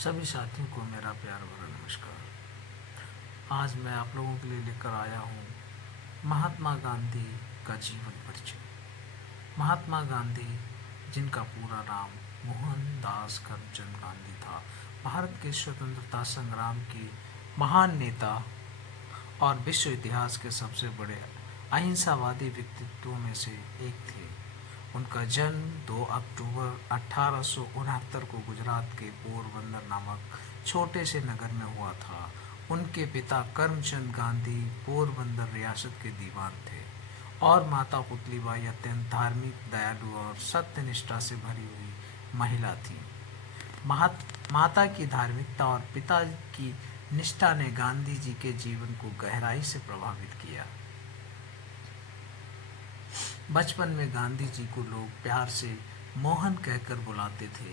सभी साथियों को मेरा प्यार भरा नमस्कार। आज मैं आप लोगों के लिए लेकर आया हूँ महात्मा गांधी का जीवन परिचय। महात्मा गांधी, जिनका पूरा नाम मोहनदास करमचंद गांधी था, भारत के स्वतंत्रता संग्राम के महान नेता और विश्व इतिहास के सबसे बड़े अहिंसावादी व्यक्तित्वों में से एक थे। उनका जन्म 2 अक्टूबर 1869 को गुजरात के पोरबंदर नामक छोटे से नगर में हुआ था। उनके पिता करमचंद गांधी पोरबंदर रियासत के दीवान थे और माता पुतलीबाई अत्यंत धार्मिक, दयालु और सत्यनिष्ठा से भरी हुई महिला थी। माता की धार्मिकता और पिता की निष्ठा ने गांधी जी के जीवन को गहराई से प्रभावित किया। बचपन में गांधी जी को लोग प्यार से मोहन कहकर बुलाते थे।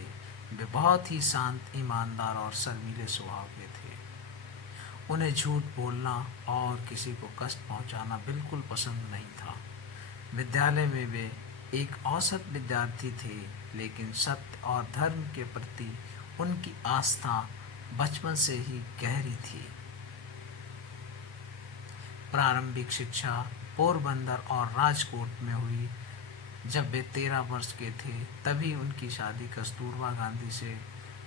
वे बहुत ही शांत, ईमानदार और शर्मीले स्वभाव के थे। उन्हें झूठ बोलना और किसी को कष्ट पहुंचाना बिल्कुल पसंद नहीं था। विद्यालय में वे एक औसत विद्यार्थी थे, लेकिन सत्य और धर्म के प्रति उनकी आस्था बचपन से ही गहरी थी। प्रारंभिक शिक्षा पोरबंदर और राजकोट में हुई। जब वे 13 वर्ष के थे तभी उनकी शादी कस्तूरबा गांधी से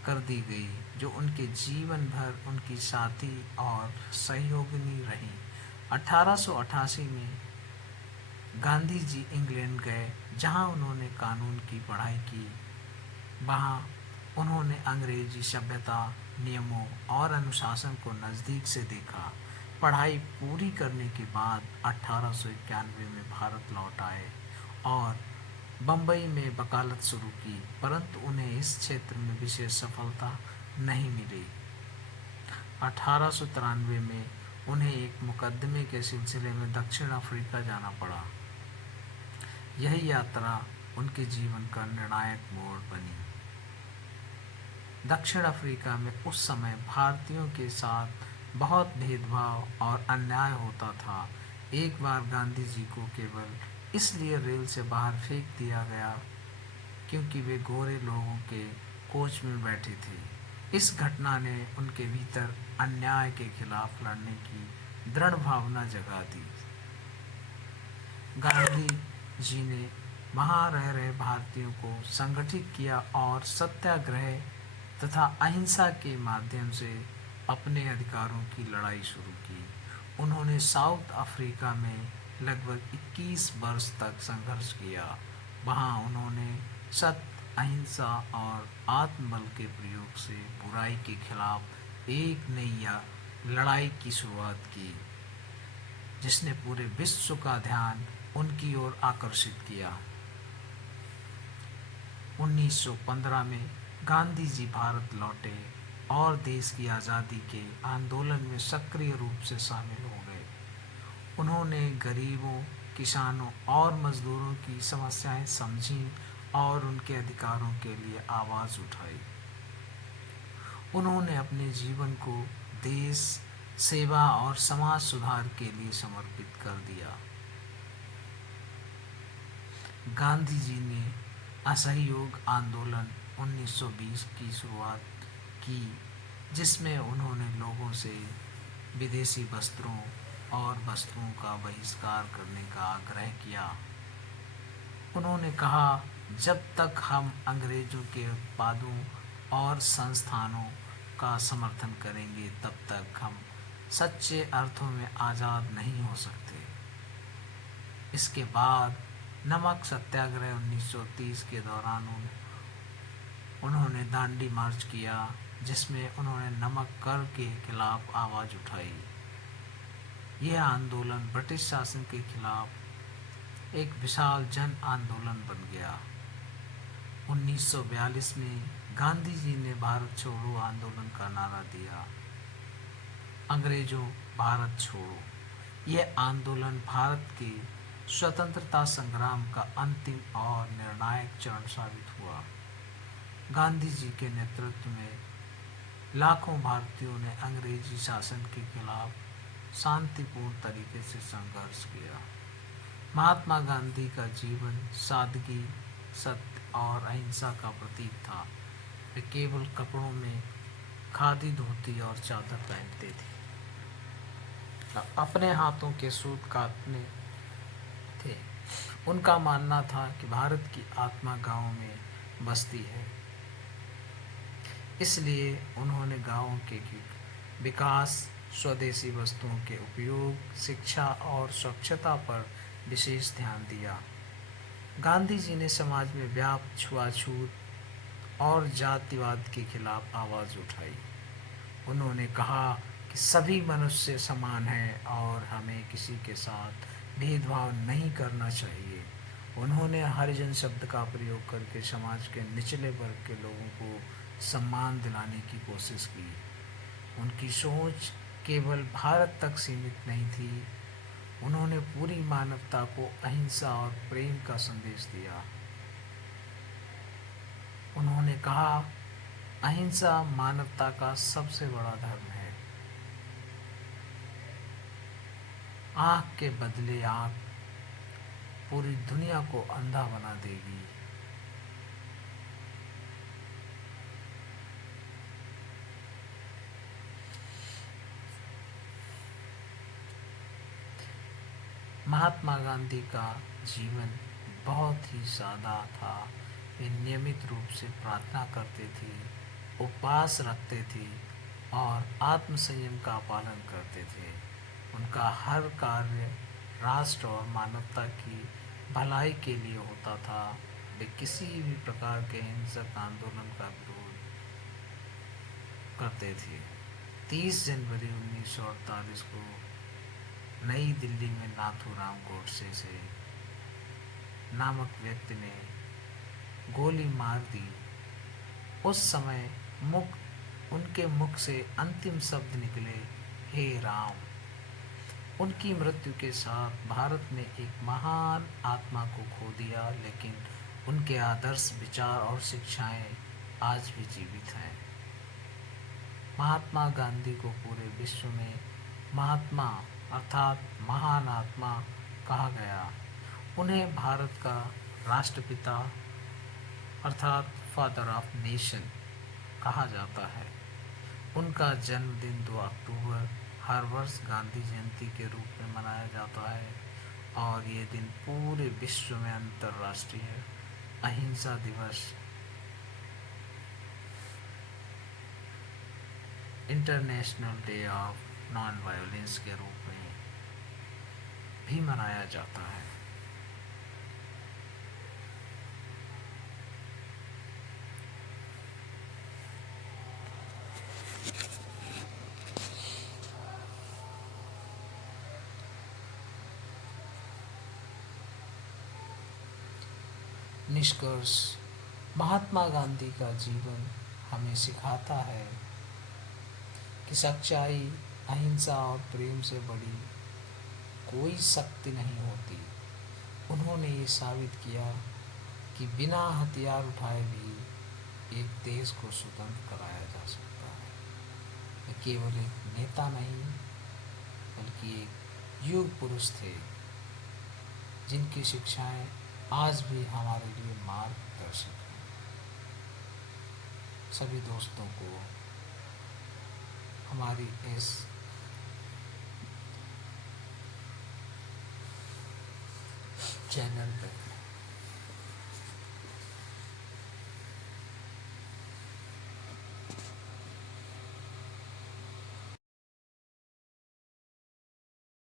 कर दी गई, जो उनके जीवन भर उनकी साथी और सहयोगिनी रहीं। 1888 में गांधी जी इंग्लैंड गए, जहां उन्होंने कानून की पढ़ाई की। वहां उन्होंने अंग्रेजी सभ्यता, नियमों और अनुशासन को नज़दीक से देखा। पढ़ाई पूरी करने के बाद 1891 में भारत लौट आए और बम्बई में वकालत शुरू की, परंतु उन्हें इस क्षेत्र में विशेष सफलता नहीं मिली। 1893 में उन्हें एक मुकदमे के सिलसिले में दक्षिण अफ्रीका जाना पड़ा। यही यात्रा उनके जीवन का निर्णायक मोड़ बनी। दक्षिण अफ्रीका में उस समय भारतीयों के साथ बहुत भेदभाव और अन्याय होता था। एक बार गांधी जी को केवल इसलिए रेल से बाहर फेंक दिया गया क्योंकि वे गोरे लोगों के कोच में बैठे थे। इस घटना ने उनके भीतर अन्याय के खिलाफ लड़ने की दृढ़ भावना जगा दी। गांधी जी ने वहां रह रहे भारतीयों को संगठित किया और सत्याग्रह तथा अहिंसा के माध्यम से अपने अधिकारों की लड़ाई शुरू की। उन्होंने साउथ अफ्रीका में लगभग 21 वर्ष तक संघर्ष किया। वहां उन्होंने सत्य, अहिंसा और आत्मबल के प्रयोग से बुराई के खिलाफ एक नई लड़ाई की शुरुआत की, जिसने पूरे विश्व का ध्यान उनकी ओर आकर्षित किया। 1915 में गांधी जी भारत लौटे और देश की आज़ादी के आंदोलन में सक्रिय रूप से शामिल हो गए। उन्होंने गरीबों, किसानों और मजदूरों की समस्याएं समझीं और उनके अधिकारों के लिए आवाज़ उठाई। उन्होंने अपने जीवन को देश सेवा और समाज सुधार के लिए समर्पित कर दिया। गांधी जी ने असहयोग आंदोलन 1920 की शुरुआत की, जिसमें उन्होंने लोगों से विदेशी वस्त्रों और वस्तुओं का बहिष्कार करने का आग्रह किया। उन्होंने कहा, जब तक हम अंग्रेज़ों के उत्पादों और संस्थानों का समर्थन करेंगे, तब तक हम सच्चे अर्थों में आज़ाद नहीं हो सकते। इसके बाद नमक सत्याग्रह 1930 के दौरान उन्होंने दांडी मार्च किया, जिसमें उन्होंने नमक कर के खिलाफ आवाज़ उठाई। यह आंदोलन ब्रिटिश शासन के खिलाफ एक विशाल जन आंदोलन बन गया। 1942 में गांधी जी ने भारत छोड़ो आंदोलन का नारा दिया, अंग्रेजों भारत छोड़ो। यह आंदोलन भारत के स्वतंत्रता संग्राम का अंतिम और निर्णायक चरण साबित हुआ। गांधी जी के नेतृत्व में लाखों भारतीयों ने अंग्रेजी शासन के खिलाफ शांतिपूर्ण तरीके से संघर्ष किया। महात्मा गांधी का जीवन सादगी, सत्य और अहिंसा का प्रतीक था। वे केवल कपड़ों में खादी धोती और चादर पहनते थे। अपने हाथों के सूत काटने थे। उनका मानना था कि भारत की आत्मा गांव में बसती है, इसलिए उन्होंने गांवों के विकास, स्वदेशी वस्तुओं के उपयोग, शिक्षा और स्वच्छता पर विशेष ध्यान दिया। गांधी जी ने समाज में व्याप्त छुआछूत और जातिवाद के खिलाफ आवाज़ उठाई। उन्होंने कहा कि सभी मनुष्य समान हैं और हमें किसी के साथ भेदभाव नहीं करना चाहिए। उन्होंने हरिजन शब्द का प्रयोग करके समाज के निचले वर्ग के लोगों को सम्मान दिलाने की कोशिश की। उनकी सोच केवल भारत तक सीमित नहीं थी। उन्होंने पूरी मानवता को अहिंसा और प्रेम का संदेश दिया। उन्होंने कहा, अहिंसा मानवता का सबसे बड़ा धर्म है। आँख के बदले आँख पूरी दुनिया को अंधा बना देगी। महात्मा गांधी का जीवन बहुत ही सादा था। वे नियमित रूप से प्रार्थना करते थे, उपवास रखते थे और आत्मसंयम का पालन करते थे। उनका हर कार्य राष्ट्र और मानवता की भलाई के लिए होता था। वे किसी भी प्रकार के हिंसक आंदोलन का विरोध करते थे। 30 जनवरी 1948 को नई दिल्ली में नाथूराम गोडसे से नामक व्यक्ति ने गोली मार दी। उस समय उनके मुख से अंतिम शब्द निकले, हे राम। उनकी मृत्यु के साथ भारत ने एक महान आत्मा को खो दिया, लेकिन उनके आदर्श, विचार और शिक्षाएं आज भी जीवित हैं। महात्मा गांधी को पूरे विश्व में महात्मा अर्थात महान आत्मा कहा गया। उन्हें भारत का राष्ट्रपिता अर्थात फादर ऑफ नेशन कहा जाता है। उनका जन्मदिन 2 अक्टूबर हर वर्ष गांधी जयंती के रूप में मनाया जाता है और ये दिन पूरे विश्व में अंतर्राष्ट्रीय अहिंसा दिवस, international day of non violence के रूप में भी मनाया जाता है। निष्कर्ष, महात्मा गांधी का जीवन हमें सिखाता है कि सच्चाई, अहिंसा और प्रेम से बड़ी कोई शक्ति नहीं होती। उन्होंने ये साबित किया कि बिना हथियार उठाए भी एक देश को स्वतंत्र कराया जा सकता है। वे केवल एक नेता नहीं, बल्कि एक युग पुरुष थे, जिनकी शिक्षाएं आज भी हमारे लिए मार्गदर्शक हैं। सभी दोस्तों को हमारी इस चैनल पर